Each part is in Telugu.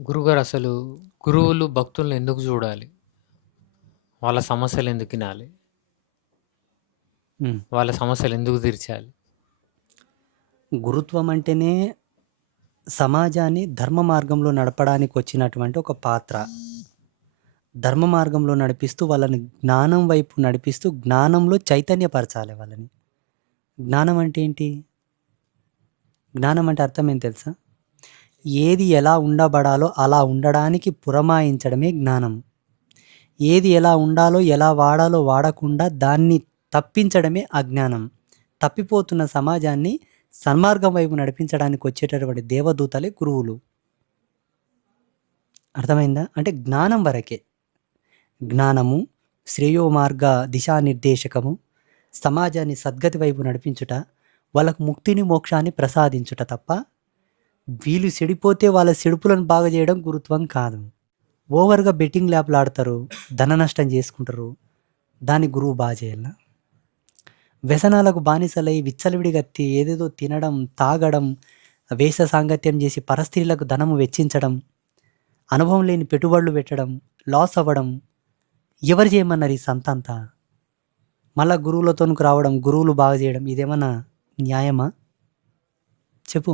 గురుగారు అసలు గురువులు భక్తుల్ని ఎందుకు చూడాలి? వాళ్ళ సమస్యలు ఎందుకు వినాలి? వాళ్ళ సమస్యలు ఎందుకు తీర్చాలి? గురుత్వం అంటేనే సమాజాన్ని ధర్మ మార్గంలో నడపడానికి వచ్చినటువంటి ఒక పాత్ర. ధర్మ మార్గంలో నడిపిస్తూ వాళ్ళని జ్ఞానం వైపు నడిపిస్తూ జ్ఞానంలో చైతన్యపరచాలి వాళ్ళని. జ్ఞానం అంటే ఏంటి? జ్ఞానం అంటే అర్థం ఏంటి తెలుసా? ఏది ఎలా ఉండబడాలో అలా ఉండడానికి పురమాయించడమే జ్ఞానం. ఏది ఎలా ఉండాలో, ఎలా వాడాలో వాడకుండా దాన్ని తప్పించడమే అజ్ఞానం. తప్పిపోతున్న సమాజాన్ని సన్మార్గం వైపు నడిపించడానికి వచ్చేటటువంటి దేవదూతలే గురువులు. అర్థమైందా? అంటే జ్ఞానం వరకే. జ్ఞానము, శ్రేయోమార్గ దిశానిర్దేశకము, సమాజాన్ని సద్గతి వైపు నడిపించుట, వాళ్ళకు ముక్తిని, మోక్షాన్ని ప్రసాదించుట తప్ప, వీళ్ళు చెడిపోతే వాళ్ళ చెడుపులను బాగా చేయడం గురుత్వం కాదు. ఓవర్‌గా బెట్టింగ్ ల్యాప్లు ఆడతారు. ధన నష్టం చేసుకుంటారు. దాన్ని గురువు బాగా చేయాల వ్యసనాలకు బానిసలై విచ్చలవిడిగత్తి ఏదేదో తినడం, తాగడం, వేష సాంగత్యం చేసి పరస్త్రీలకు ధనము వెచ్చించడం, అనుభవం లేని పెట్టుబడులు పెట్టడం, లాస్ అవ్వడం ఎవరు చేయమన్నారు ఈ సంతంతా? మళ్ళా గురువులతోనికి రావడం, గురువులు బాగా చేయడం ఇదేమన్నా న్యాయమా? చెప్పు.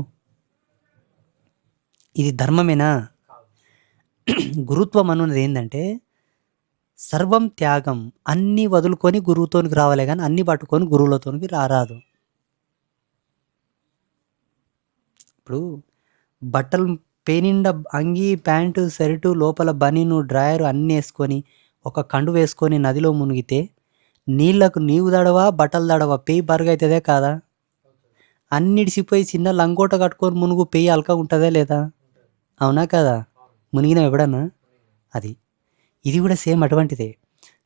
ఇది ధర్మమేనా? గురుత్వం అన్నది ఏంటంటే సర్వం త్యాగం. అన్నీ వదులుకొని గురువుతోనికి రావాలే కానీ అన్నీ పట్టుకొని గురువులతోనికి రారాదు. ఇప్పుడు బట్టలు పేనిండ అంగీ, ప్యాంటు, షర్టు, లోపల బనీను, డ్రాయరు అన్నీ వేసుకొని ఒక కండు వేసుకొని నదిలో మునిగితే నీళ్ళకు నీవు తడవా, బట్టలు తడవా పెయ్యి బరుగైతుందే కాదా? అన్నిడిసిపోయి చిన్న లంగోట కట్టుకొని మునుగు పెయ్యి అలక ఉంటుందే లేదా? అవునా కదా మునిగిన ఎప్పుడన్నా? అది. ఇది కూడా సేమ్ అటువంటిదే.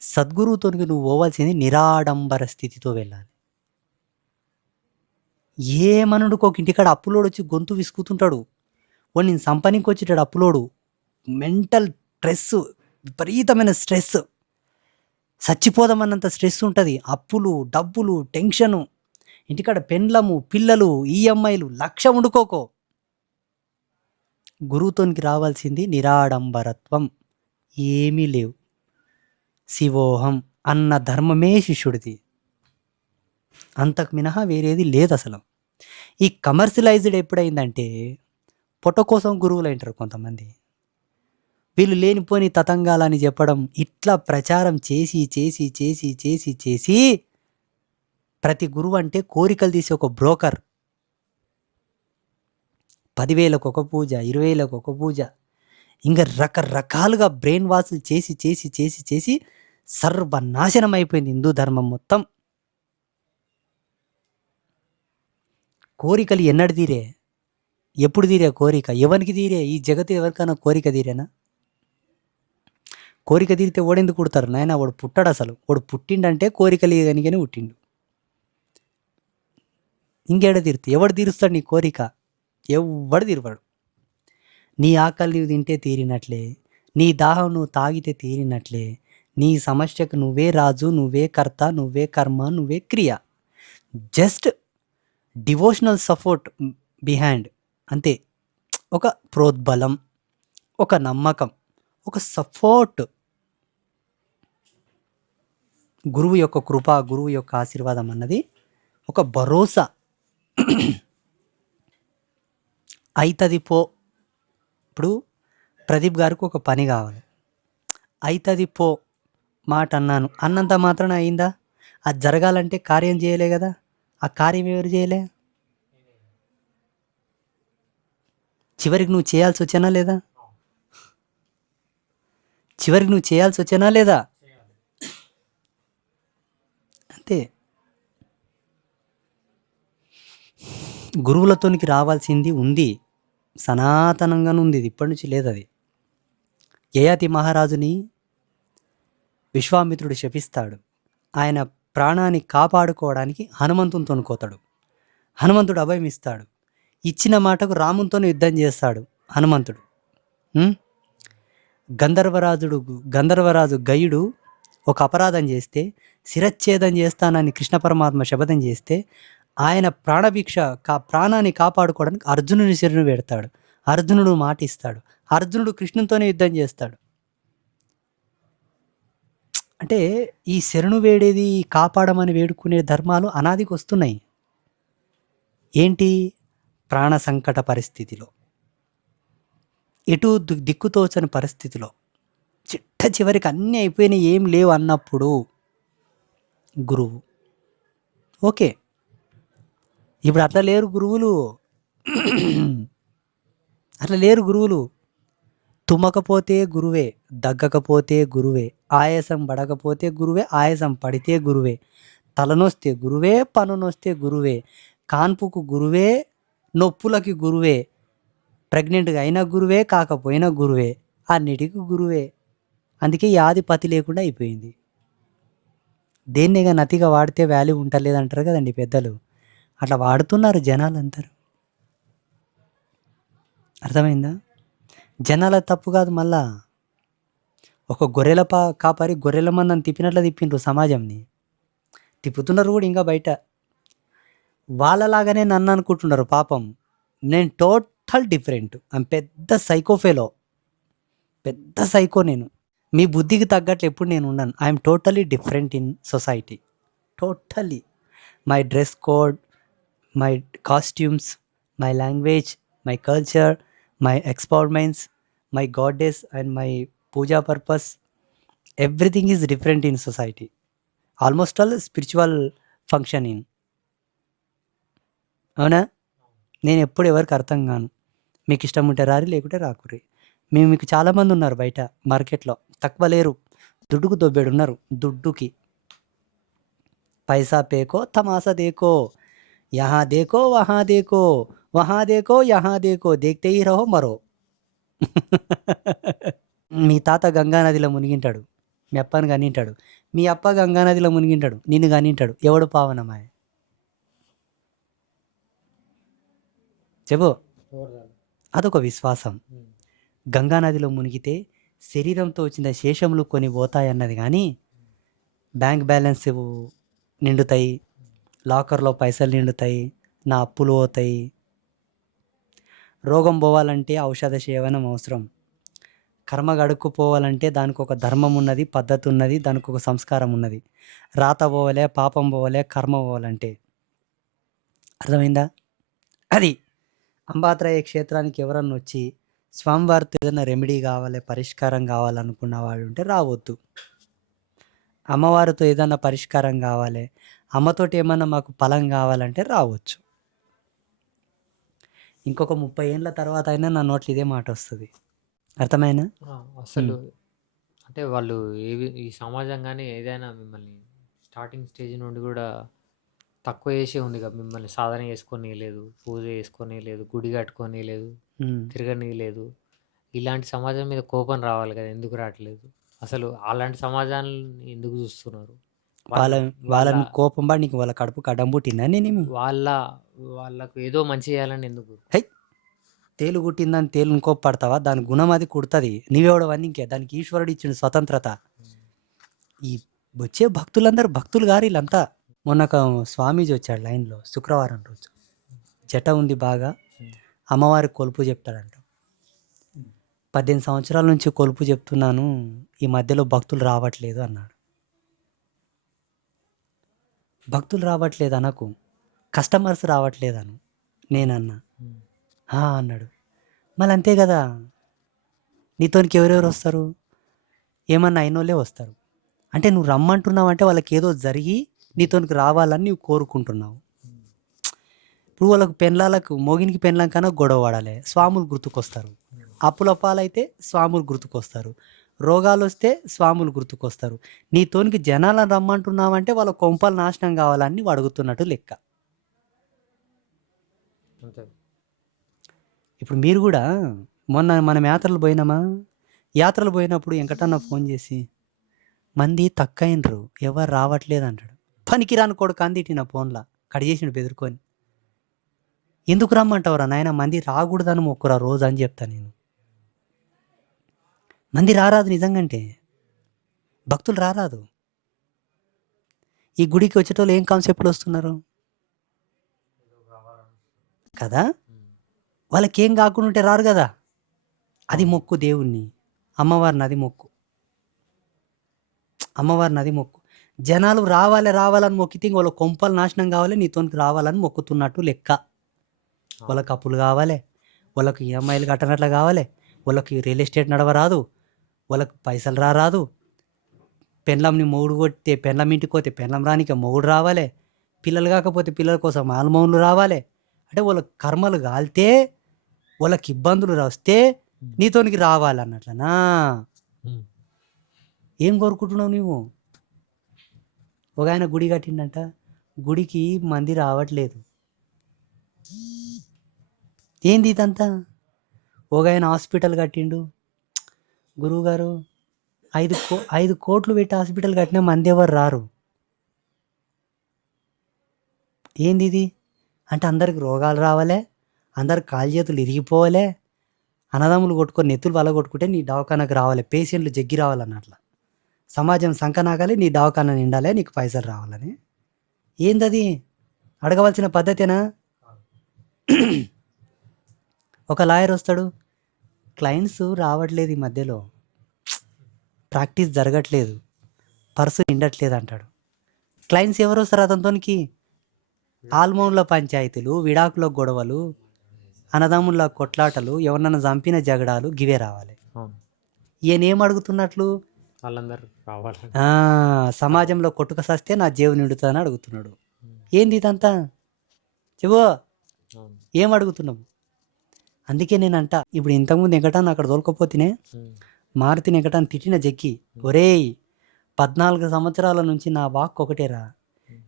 సద్గురువుతోనికి నువ్వు పోవాల్సింది నిరాడంబర స్థితితో వెళ్ళాలి. ఏ మనుడుకో ఒక ఇంటికాడ అప్పులోడొచ్చి గొంతు విసుకుతుంటాడు. వాడు నేను సంపానికి వచ్చేటాడు అప్పులోడు. మెంటల్ స్ట్రెస్ విపరీతమైన స్ట్రెస్. చచ్చిపోదామన్నంత స్ట్రెస్ ఉంటుంది అప్పులు, డబ్బులు, టెన్షను. ఇంటికాడ పెండ్లము, పిల్లలు, ఈఎంఐలు లక్ష ఉండుకోకో గురువుతోనికి రావాల్సింది నిరాడంబరత్వం. ఏమీ లేవు. శివోహం అన్న ధర్మమే శిష్యుడిది. అంతకు మినహా వేరేది లేదు అసలు ఈ కమర్షియలైజ్డ్ ఎప్పుడైందంటే పొట్ట కోసం గురువులైంటారు కొంతమంది. వీళ్ళు లేనిపోని తతంగాలని చెప్పడం ఇట్లా ప్రచారం చేసి, చేసి, చేసి, చేసి, చేసి ప్రతి గురువు అంటే కోరికలు తీసే ఒక బ్రోకర్. పదివేలకు ఒక పూజ, ఇరవైలకు ఒక పూజ. ఇంకా రకరకాలుగా బ్రెయిన్ వాష్‌లు చేసి, చేసి, చేసి, చేసి సర్వనాశనం అయిపోయింది హిందూ ధర్మం మొత్తం. కోరికలు ఎన్నడు తీరే? ఎప్పుడు తీరే కోరిక? ఎవనికి తీరే? ఈ జగత్ ఎవరికైనా కోరిక తీరేనా? కోరిక తీరితే ఓడెందుకు కుడతారు నాయనా వాడు పుట్టాడు అసలు వాడు పుట్టిండంటే కోరికలు ఇయగనికనే పుట్టిండు. ఇంకేడ తీరుతాయి? ఎవడు తీరుస్తాడు నీ కోరిక? ఎవ్వడు తీర్వడు. నీ ఆకలి నువ్వు తింటే తీరినట్లే. నీ దాహం నువ్వు తాగితే తీరినట్లే. నీ సమస్యకు నువ్వే రాజు, నువ్వే కర్త, నువ్వే కర్మ, నువ్వే క్రియ. జస్ట్ డివోషనల్ సపోర్ట్ బిహైండ్ అంతే. ఒక ప్రోద్బలం, ఒక నమ్మకం, ఒక సపోర్ట్. గురువు యొక్క కృప, గురువు యొక్క ఆశీర్వాదం అన్నది ఒక భరోసా. అయితది పో. ఇప్పుడు ప్రదీప్ గారికి ఒక పని కావాలి. అయితది పో మాట అన్నాను. అన్నంత మాత్రాన అయిందా? అది జరగాలంటే కార్యం చేయలే కదా! ఆ కార్యం ఎవరు చేయలే? చివరికి నువ్వు చేయాల్సి వచ్చేనా లేదా? చివరికి నువ్వు చేయాల్సి వచ్చేనా లేదా? అంతే. గురువులతోనికి రావాల్సింది ఉంది. సనాతనంగానే ఉంది. ఇది ఇప్పటి నుంచి లేదది. యయాతి మహారాజుని విశ్వామిత్రుడు శపిస్తాడు. ఆయన ప్రాణాన్ని కాపాడుకోవడానికి హనుమంతునితోని కోతాడు హనుమంతుడు అభయం ఇస్తాడు. ఇచ్చిన మాటకు రామునితోని యుద్ధం చేస్తాడు హనుమంతుడు. గంధర్వరాజుడు గంధర్వరాజు గయుడు ఒక అపరాధం చేస్తే శిరచ్ఛేదం చేస్తానని కృష్ణ పరమాత్మ శపథం చేస్తే ఆయన ప్రాణభిక్ష కా ప్రాణాన్ని కాపాడుకోవడానికి అర్జునుని శరణు వేడతాడు. అర్జునుడు మాటిస్తాడు. అర్జునుడు కృష్ణునితోనే యుద్ధం చేస్తాడు. అంటే ఈ శరణు వేడేది కాపాడమని వేడుకునే ధర్మాలు అనాదికి వస్తున్నాయి. ఏంటి? ప్రాణ సంకట పరిస్థితిలో. ఎటు దిక్కుతోచని పరిస్థితిలో. చిట్ట చివరికి అన్నీ అయిపోయినాయి ఏం లేవు అన్నప్పుడు గురువు. ఓకే. ఇప్పుడు అట్లా లేరు గురువులు. అట్లా లేరు గురువులు. తుమ్మకపోతే గురువే దగ్గకపోతే గురువే ఆయాసం పడకపోతే గురువే ఆయాసం పడితే గురువే తలనొస్తే గురువే పనునొస్తే గురువే కాన్పుకు గురువే నొప్పులకి గురువే ప్రెగ్నెంట్గా అయినా గురువే కాకపోయినా గురువే అన్నిటికీ గురువే. అందుకే యాది పతి లేకుండా అయిపోయింది. దేన్నిగా నతిగా వాడితే వాల్యూ ఉంటలేదంటారు కదండి పెద్దలు. అట్లా వాడుతున్నారు జనాలు అందరూ అర్థమైందా? జనాల తప్పు కాదు మళ్ళా. ఒక గొర్రెల పా కాపరి గొర్రెల మందని తిప్పినట్లు తిప్పిండ్రు సమాజంని. తిప్పుతున్నారు కూడా ఇంకా బయట. వాళ్ళలాగానే నన్ను అనుకుంటున్నారు పాపం. నేను టోటల్ డిఫరెంట్. ఆమె పెద్ద సైకోఫేలో పెద్ద సైకో నేను. మీ బుద్ధికి తగ్గట్లు ఎప్పుడు నేను ఉన్నాను I'm totally different in society. Totally. My dress code my costumes my language my culture my experiments my goddess and my puja purpose everything is different in society almost all spiritual function in అవునా? నేను ఎప్పుడు ఎవరికి అర్థం కాను. మీకు ఇష్టం ఉంటే రారి లేకుంటే రాకురి మేము మీకు చాలామంది ఉన్నారు బయట మార్కెట్లో. తక్కువ లేరు. దుడ్డుకు దొబ్బేడు ఉన్నారు దుడ్డుకి. పైసా పేకో తమాసా దేకో. యహా దేకో వహా దేకో वहाँ देखो यहाँ దేకో దేక్తే ఈ రహో మరో మీ తాత గంగా నదిలో మునిగింటాడు. మీ అప్పని కనింటాడు. మీ అప్ప గంగా నదిలో మునిగింటాడు. నిన్ను కనింటాడు. ఎవడు పావనమాయ చెప్పు. అదొక విశ్వాసం. గంగా నదిలో మునిగితే శరీరంతో వచ్చిన శేషములు కొని పోతాయన్నది కానీ బ్యాంక్ బ్యాలెన్స్ నిండుతాయి. లాకర్లో పైసలు నిండుతాయి నా అప్పులు పోతాయి. రోగం పోవాలంటే ఔషధ సేవనం అవసరం. కర్మ గడుక్కుపోవాలంటే దానికి ఒక ధర్మం ఉన్నది పద్ధతి ఉన్నది దానికి ఒక సంస్కారం ఉన్నది. రాత పోవలే పాపం పోవలే కర్మ పోవాలంటే. అర్థమైందా? అది అంబాత్రయ క్షేత్రానికి ఎవరన్నా వచ్చి స్వామివారితో ఏదైనా రెమెడీ కావాలి పరిష్కారం కావాలనుకున్న వాడు ఉంటే రావద్దు. అమ్మవారితో ఏదైనా పరిష్కారం కావాలి అమ్మతోటి ఏమన్నా మాకు ఫలం కావాలంటే రావచ్చు. ఇంకొక ముప్పై ఏళ్ళ తర్వాత అయినా నా నోట్లో ఇదే మాట వస్తుంది. అర్థమైనా అసలు అంటే వాళ్ళు ఏవి ఈ సమాజం కానీ ఏదైనా మిమ్మల్ని స్టార్టింగ్ స్టేజ్ నుండి కూడా తక్కువ చేసే ఉంది కదా మిమ్మల్ని. సాధన చేసుకొని లేదు పూజ చేసుకొని లేదు గుడి కట్టుకొని లేదు. తిరగని లేదు. ఇలాంటి సమాజం మీద కోపం రావాలి కదా ఎందుకు రావట్లేదు? అసలు అలాంటి సమాజాన్ని ఎందుకు చూస్తున్నారు? వాళ్ళ వాళ్ళ వాళ్ళని వాళ్ళ కోపం పడి నీకు వాళ్ళ కడుపు కడం పుట్టిందా నేనేమి వాళ్ళ వాళ్ళకు ఏదో మంచి చేయాలని ఎందుకు? హై! తేలు కుట్టిందని తేలుని కోప్పడతావా? దాని గుణం అది కుడుతుంది. నీవెవడవన్నీ ఇంకే. దానికి ఈశ్వరుడు ఇచ్చిన స్వతంత్రత. ఈ వచ్చే భక్తులందరూ భక్తులు గారు వీళ్ళంతా. మొన్న ఒక స్వామీజీ వచ్చాడు లైన్లో శుక్రవారం రోజు. జట ఉంది బాగా. అమ్మవారి కొలుపు చెప్తాడంట. పద్దెనిమిది సంవత్సరాల నుంచి కొలుపు చెప్తున్నాను. ఈ మధ్యలో భక్తులు రావట్లేదు అన్నాడు. భక్తులు రావట్లేదు అనకు కస్టమర్స్ రావట్లేదు అను నేనన్నా అన్నాడు. మళ్ళీ అంతే కదా నీతోనికి ఎవరెవరు వస్తారు? ఏమన్నా అయినోళ్ళే వస్తారు. అంటే నువ్వు రమ్మంటున్నావు అంటే వాళ్ళకి ఏదో జరిగి నీతోనికి రావాలని నువ్వు కోరుకుంటున్నావు. ఇప్పుడు వాళ్ళకు పెన్లాలకు మోగినికి పెన్లం కన్నా గొడవ పడాలి. స్వాములు గుర్తుకొస్తారు. అప్పుల పాలైతే స్వాములు గుర్తుకొస్తారు. రోగాలు వస్తే స్వాములు గుర్తుకొస్తారు. నీతోనికి జనాలను రమ్మంటున్నావంటే వాళ్ళ కొంపలు నాశనం కావాలని అడుగుతున్నట్టు లెక్క. ఇప్పుడు మీరు కూడా మొన్న మనం యాత్రలు పోయినామా? యాత్రలు పోయినప్పుడు వెంకటన్న ఫోన్ చేసి మంది తక్కయినరు ఎవరు రావట్లేదు అంటాడు పనికి రాని కొడుకు అందిటి నా ఫోన్లో కట్ చేసిండు బెదురుకొని. ఎందుకు రమ్మంటావురా నాయన మంది రాకూడదని మొక్కురా రోజు అని చెప్తా నేను. మంది రారాదు నిజంగంటే. భక్తులు రారాదు. ఈ గుడికి వచ్చేటోళ్ళు ఏం కాన్సెప్ట్లు వస్తున్నారు? కదా? వాళ్ళకి ఏం కాకుండా ఉంటే రారు కదా? అది మొక్కు దేవుణ్ణి. అమ్మవారిని అది మొక్కు. అమ్మవారిని అది మొక్కు. జనాలు రావాలి రావాలని మొక్కితే వాళ్ళ కొంపలు నాశనం కావాలి నీతోనికి రావాలని మొక్కుతున్నట్టు లెక్క. వాళ్ళకి అప్పులు కావాలి వాళ్ళకి ఈఎంఐలు కట్టనట్లు కావాలి వాళ్ళకి రియల్ ఎస్టేట్ నడవరాదు. వాళ్ళకి పైసలు రారాదు పెండ్లంని మొగుడు కొట్టే పెండ్లం ఇంటికి పోతే పెండ్లం రానిక మొగుడు రావాలి. పిల్లలు కాకపోతే పిల్లల కోసం ఆల్మౌన్లు రావాలి. అంటే వాళ్ళ కర్మలు కాలితే వాళ్ళకి ఇబ్బందులు వస్తే నీతోనికి రావాలన్నట్లనా? ఉమ్. ఏం కోరుకుంటున్నావు నువ్వు ఒక ఆయన గుడి కట్టిండంట గుడికి మంది రావట్లేదు. ఏంది ఇదంతా? ఒక ఆయన హాస్పిటల్ కట్టిండు. గురువుగారు ఐదు కో ఐదు కోట్లు పెట్టి హాస్పిటల్ కట్టినా మంది ఎవరు రారు. ఏంది ఇది? అంటే అందరికి రోగాలు రావాలే అందరికి కాలు చేతులు ఇరిగిపోవాలే అన్నదమ్ములు కొట్టుకొని నెత్తులు వల్ల కొట్టుకుంటే నీ దవాఖానకు రావాలి పేషెంట్లు జగ్గి రావాలన్నట్ల. సమాజం సంకనాగాలి నీ దవాఖాన నిండాలి నీకు పైసలు రావాలని. ఏందది? అడగవలసిన పద్ధతేనా? ఒక లాయర్ వస్తాడు క్లయింట్స్ రావట్లేదు ఈ మధ్యలో. ప్రాక్టీస్ జరగట్లేదు. పర్సు నిండట్లేదు అంటాడు. క్లయింట్స్ ఎవరు వస్తారు అతనితోనికి? ఆల్మౌన్ల పంచాయతీలు విడాకుల గొడవలు అన్నదమ్ముల కొట్లాటలు ఎవరినన్నా చంపిన జగడాలు గివే రావాలి. ఈయన ఏం అడుగుతున్నట్లు? వాళ్ళందరూ సమాజంలో కొట్టుక సస్తే నా జేబు నిండుతుందని అడుగుతున్నాడు. ఏంది ఇదంతా? చెబు ఏం అడుగుతున్నావు? అందుకే నేను అంట ఇప్పుడు ఇంతకుముందు ఎక్కటాన్ని అక్కడ దొరకపోతేనే ఉమ్. మారుతిని ఎక్కటాన్ని తిట్టిన జక్కి ఒరేయ్ పద్నాలుగు సంవత్సరాల నుంచి నా వాక్ ఒకటేరా.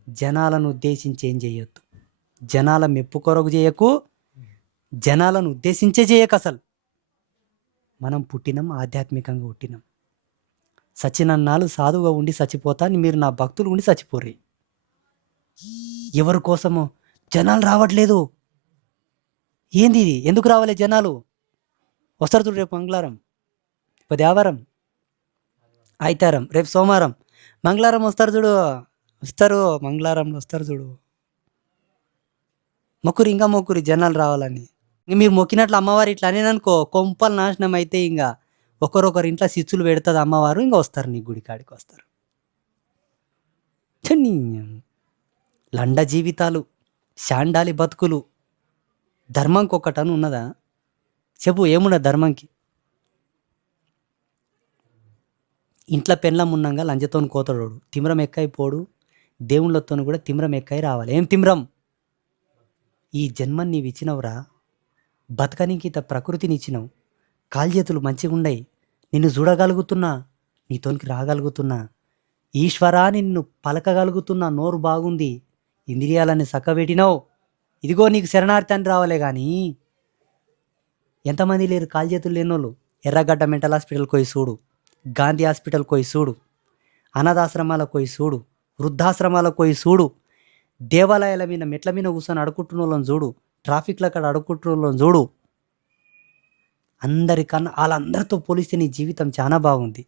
జనాలను ఉద్దేశించి ఏం చేయొద్దు. జనాల మెప్పు కొరకు చేయకు. జనాలను ఉద్దేశించే చేయకు అసలు. మనం పుట్టినాం ఆధ్యాత్మికంగా పుట్టినాం. సచినన్నాలు సాధువుగా ఉండి చచ్చిపోతా అని మీరు నా భక్తులు ఉండి చచ్చిపోర్రి. ఎవరి కోసమో జనాలు రావట్లేదు. ఏంది ఇది? ఎందుకు రావాలి జనాలు? వస్తారు చూడు రేపు మంగళవారం. ఇప్పుడు దేవారం ఆయితారం రేపు సోమవారం. మంగళవారం వస్తారు చూడు. వస్తారు మంగళవారంలో వస్తారు చూడు. మొక్కురు ఇంకా మొక్కురు జనాలు రావాలని. మీరు మొక్కినట్లు అమ్మవారు ఇట్లా అనే అనుకో కొంపలు నాశనం అయితే ఇంకా ఒకరొకరు ఇంట్లో సిచ్చులు పెడుతుంది అమ్మవారు ఇంకా వస్తారు నీ గుడి కాడికి వస్తారు. లండ జీవితాలు శాండాలి బతుకులు. ధర్మంకి ఒక్కటని ఉన్నదా? చెప్పు ఏమున్నది ధర్మంకి? ఇంట్లో పెండ్లం ఉన్నాగా లంజతోని కోతడోడు తిమ్రం ఎక్కై పోడు. దేవుళ్ళతో కూడా తిమ్రం ఎక్కై రావాలి. ఏం తిమ్రం? ఈ జన్మని నీవు ఇచ్చినవురా. బతకనికి ఇంత ప్రకృతిని ఇచ్చినావు. కాల్చేతులు మంచిగా ఉండయి. నిన్ను చూడగలుగుతున్నా నీతోనికి రాగలుగుతున్నా. ఈశ్వరాని నిన్ను పలకగలుగుతున్నా నోరు బాగుంది. ఇంద్రియాలని సక్కబెట్టినావు. ఇదిగో నీకు శరణార్థి అని రావాలే కానీ ఎంతమంది లేరు? కాలు చేతులు లేనోళ్ళు. ఎర్రగడ్డ మెంటల్ హాస్పిటల్కి పోయి చూడు. గాంధీ హాస్పిటల్కి పోయి చూడు. అనాథాశ్రమాలకు పోయి చూడు. వృద్ధాశ్రమాలకు పోయి చూడు. దేవాలయాల మీద మెట్ల మీద కూర్చొని అడుకుంటున్న వాళ్ళని చూడు. ట్రాఫిక్లో అక్కడ అడుక్కుంటున్న వాళ్ళని చూడు అందరికన్నా వాళ్ళందరితో పోలిస్తే నీ జీవితం చాలా బాగుంది.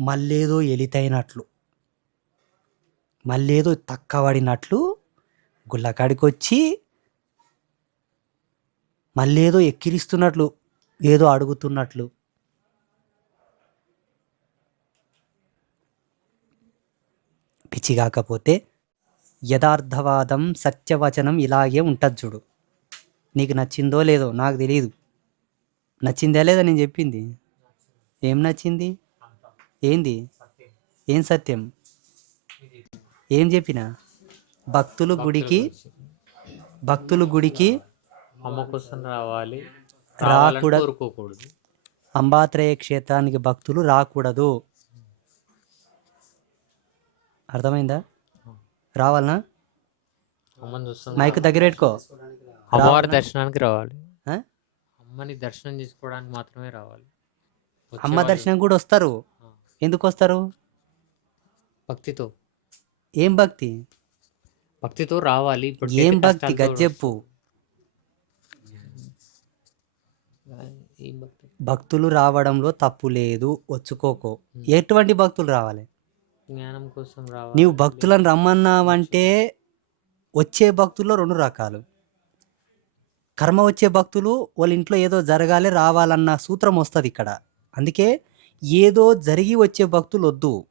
మళ్ళేదో ఎలితైనట్లు. మళ్ళేదో తక్కువడినట్లు గుళ్ళకాడికి వచ్చి మళ్ళేదో ఎక్కిరిస్తున్నట్లు ఏదో అడుగుతున్నట్లు. పిచ్చి కాకపోతే యథార్థవాదం సత్యవచనం ఇలాగే ఉంటుంది చూడు. నీకు నచ్చిందో లేదో నాకు తెలియదు నచ్చిందా లేదా నేను చెప్పింది? ఏం నచ్చింది? ఏంది? ఏం సత్యం? ఏం చెప్పిన? భక్తులు గుడికి భక్తులు గుడికి అమ్మ కోసం రావాలి. రాకూడదు. కోరుకోకూడదు అంబాత్రేయ క్షేత్రానికి భక్తులు రాకూడదు. అర్థమైందా? రావాలనా? అమ్మని చూస్తాం మైక్ దగ్గర పెట్టుకో. అమ్మవారి దర్శనానికి రావాలి. ఆ? అమ్మని దర్శనం చేసుకోవడానికి మాత్రమే రావాలి. అమ్మ దర్శనం కూడా వస్తారు. ఎందుకు వస్తారు? భక్తితో. ఏం భక్తి? భక్తితో రావాలి. ఇప్పుడు ఏం భక్తి? గజ్జెప్పు ఏం భక్తి భక్తులు రావడంలో తప్పు లేదు వచ్చుకోకో ఎటువంటి భక్తులు రావాలి? జ్ఞానం కోసం రావాలి. నీవు భక్తులను రమ్మన్నావంటే వచ్చే భక్తుల్లో రెండు రకాలు. కర్మ వచ్చే భక్తులు వాళ్ళ ఇంట్లో ఏదో జరగాలి రావాలన్న సూత్రం వస్తుంది ఇక్కడ. అందుకే ఏదో జరిగి వచ్చే భక్తులు వద్దు.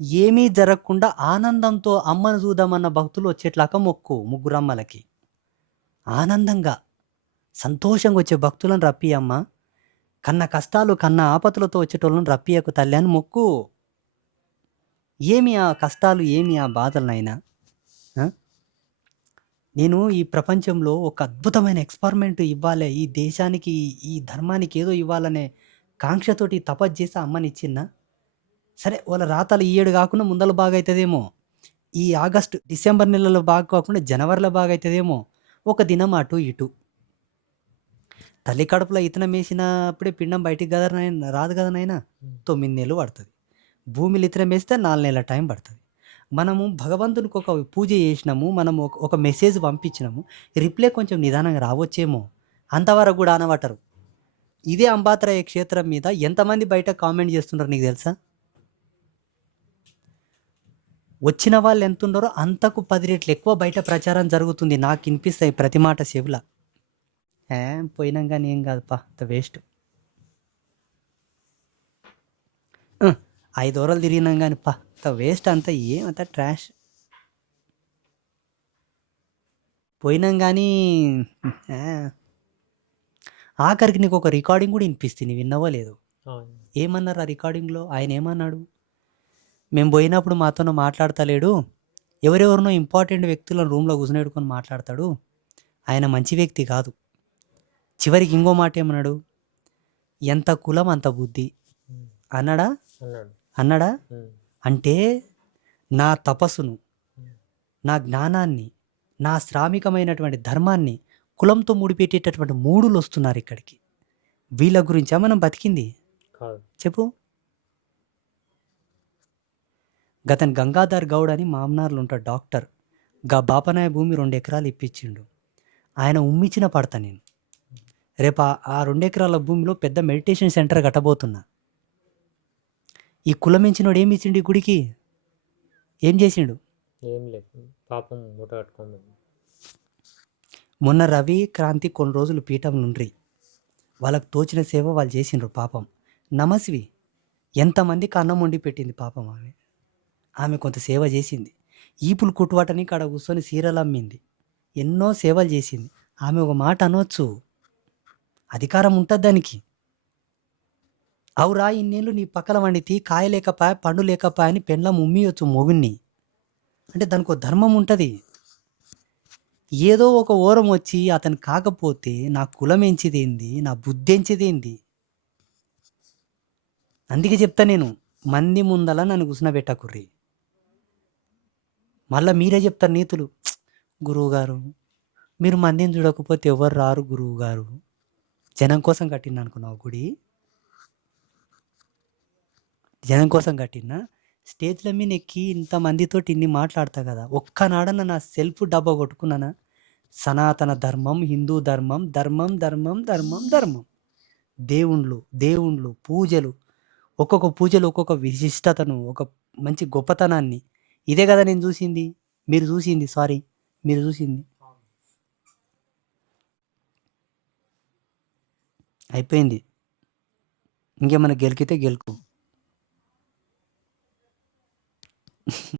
ఏమీ జరగకుండా ఆనందంతో అమ్మను చూద్దామన్న భక్తులు వచ్చేట్లాక మొక్కు ముగ్గురమ్మలకి. ఆనందంగా. సంతోషంగా వచ్చే భక్తులను రప్పి అమ్మ. కన్న కష్టాలు కన్న ఆపతులతో వచ్చేటోళ్ళను రప్పియకు తల్లి అని మొక్కు. ఏమి ఆ కష్టాలు ఏమి ఆ బాధలనైనా? నేను ఈ ప్రపంచంలో ఒక అద్భుతమైన ఎక్స్పెరిమెంట్ ఇవ్వాలి. ఈ దేశానికి ఈ ధర్మానికి ఏదో ఇవ్వాలనే కాంక్షతోటి తపస్సు చేసి అమ్మని ఇచ్చిందా? సరే వాళ్ళ రాతలు ఈ ఏడు కాకుండా ముందల బాగా అవుతుందేమో ఈ ఆగస్టు డిసెంబర్ నెలలో బాగా కాకుండా జనవరిలో బాగా అవుతుందేమో ఒక దినం అటు ఇటు. తల్లి కడుపులో ఇతనం వేసినప్పుడే పిండం బయటికి కదా నాయన రాదు కదా నాయన. తొమ్మిది నెలలు పడుతుంది. భూమిలో ఇతరం వేస్తే నాలుగు నెలల టైం పడుతుంది. మనము భగవంతునికి ఒక పూజ చేసినాము మనము ఒక- ఒక మెసేజ్ పంపించినాము రిప్లై కొంచెం నిదానంగా రావచ్చేమో అంతవరకు కూడా అనవటరు ఇదే అంబాత్రాయ క్షేత్రం మీద ఎంతమంది బయట కామెంట్ చేస్తున్నారు నీకు తెలుసా? వచ్చిన వాళ్ళు ఎంత ఉన్నారో అంతకు పది రెట్లు ఎక్కువ బయట ప్రచారం జరుగుతుంది. నాకు వినిపిస్తాయి ప్రతి మాట చెవుల. ఏ పోయినాం కానీ ఏం కాదు పా అంత వేస్ట్ ఐదు ఓరలు తిరిగినాం కానీ పా అంత వేస్ట్ అంత ఏమంత ట్రాష్ పోయినాం కానీ. ఆఖరికి నీకు ఒక రికార్డింగ్ కూడా వినిపిస్తుంది విన్నవో లేదు. ఏమన్నారు ఆ రికార్డింగ్లో ఆయన ఏమన్నాడు? మేము పోయినప్పుడు మాతో మాట్లాడతలేడు. ఎవరెవరినో ఇంపార్టెంట్ వ్యక్తులను రూమ్లో కూర్చునేడుకొని మాట్లాడతాడు. ఆయన మంచి వ్యక్తి కాదు. చివరికి ఇంకో మాట ఏమన్నాడు? ఎంత కులం అంత బుద్ధి. అన్నాడా? అన్నాడు. అంటే నా తపస్సును నా జ్ఞానాన్ని నా శ్రామికమైనటువంటి ధర్మాన్ని కులంతో ముడిపెట్టేటటువంటి మూడులు వస్తున్నారు ఇక్కడికి. వీళ్ళ గురించా మనం బతికింది? కాదు. చెప్పు. గతని గంగాధర్ గౌడ్ అని మామనార్లు ఉంటాడు డాక్టర్. గా బాపనాయ భూమి రెండు ఎకరాలు ఇప్పించిండు. ఆయన ఉమ్మిచ్చిన పడతా నేను. రేపు ఆ- ఆ రెండు ఎకరాల భూమిలో పెద్ద మెడిటేషన్ సెంటర్ కట్టబోతున్నా. ఈ కులమించినోడు ఏమి ఇచ్చిండు ఈ గుడికి? ఏం చేసిండు? ఏం లేదు పాపం మూట మొన్న రవి క్రాంతి కొన్ని రోజులు పీఠం నుండ్రి. వాళ్ళకు తోచిన సేవ వాళ్ళు చేసిండ్రు పాపం. నమస్వి ఎంతమందికి అన్నం వండి పెట్టింది పాపం ఆమె? ఆమె కొంత సేవ చేసింది. ఈపులు కుట్టువాటని కాడ కూర్చొని సీరలు అమ్మింది ఎన్నో సేవలు చేసింది. ఆమె ఒక మాట అనొచ్చు. అధికారం ఉంటుంది దానికి. అవురా ఇన్నేళ్ళు నీ పక్కల వండితి కాయ లేకపాయ పండు లేకపాయ అని పెండ్లం ఉమ్మియొచ్చు మొగుణ్ణి. అంటే దానికి ఒక ధర్మం ఉంటుంది. ఏదో ఒక ఓరం వచ్చి అతను కాకపోతే నా కులం ఎంచిదేంది నా బుద్ధి ఎంచిదేంది అందుకే చెప్తా నేను మంది ముందల నన్ను కూర్చునబెట్టకుర్రి. మళ్ళీ మీరే చెప్తారు నీతులు. గురువుగారు మీరు మందిని చూడకపోతే ఎవరు రారు గురువుగారు? జనం కోసం కట్టిన అనుకున్నావు గుడి? జనం కోసం కట్టినా స్టేజ్ల మీద ఎక్కి ఇంతమందితో ఇన్ని మాట్లాడతా కదా. ఒక్కనాడన నా సెల్ఫ్ డబ్బా కొట్టుకున్నానా? సనాతన ధర్మం హిందూ ధర్మం ధర్మం ధర్మం ధర్మం ధర్మం. దేవుళ్ళు దేవుళ్ళు పూజలు. ఒక్కొక్క పూజలు ఒక్కొక్క విశిష్టతను ఒక మంచి గొప్పతనాన్ని. ఇదే కదా నేను చూసింది. మీరు చూసింది సారీ. మీరు చూసింది. అయిపోయింది. ఇంకేమైనా గెలికితే గెలుకు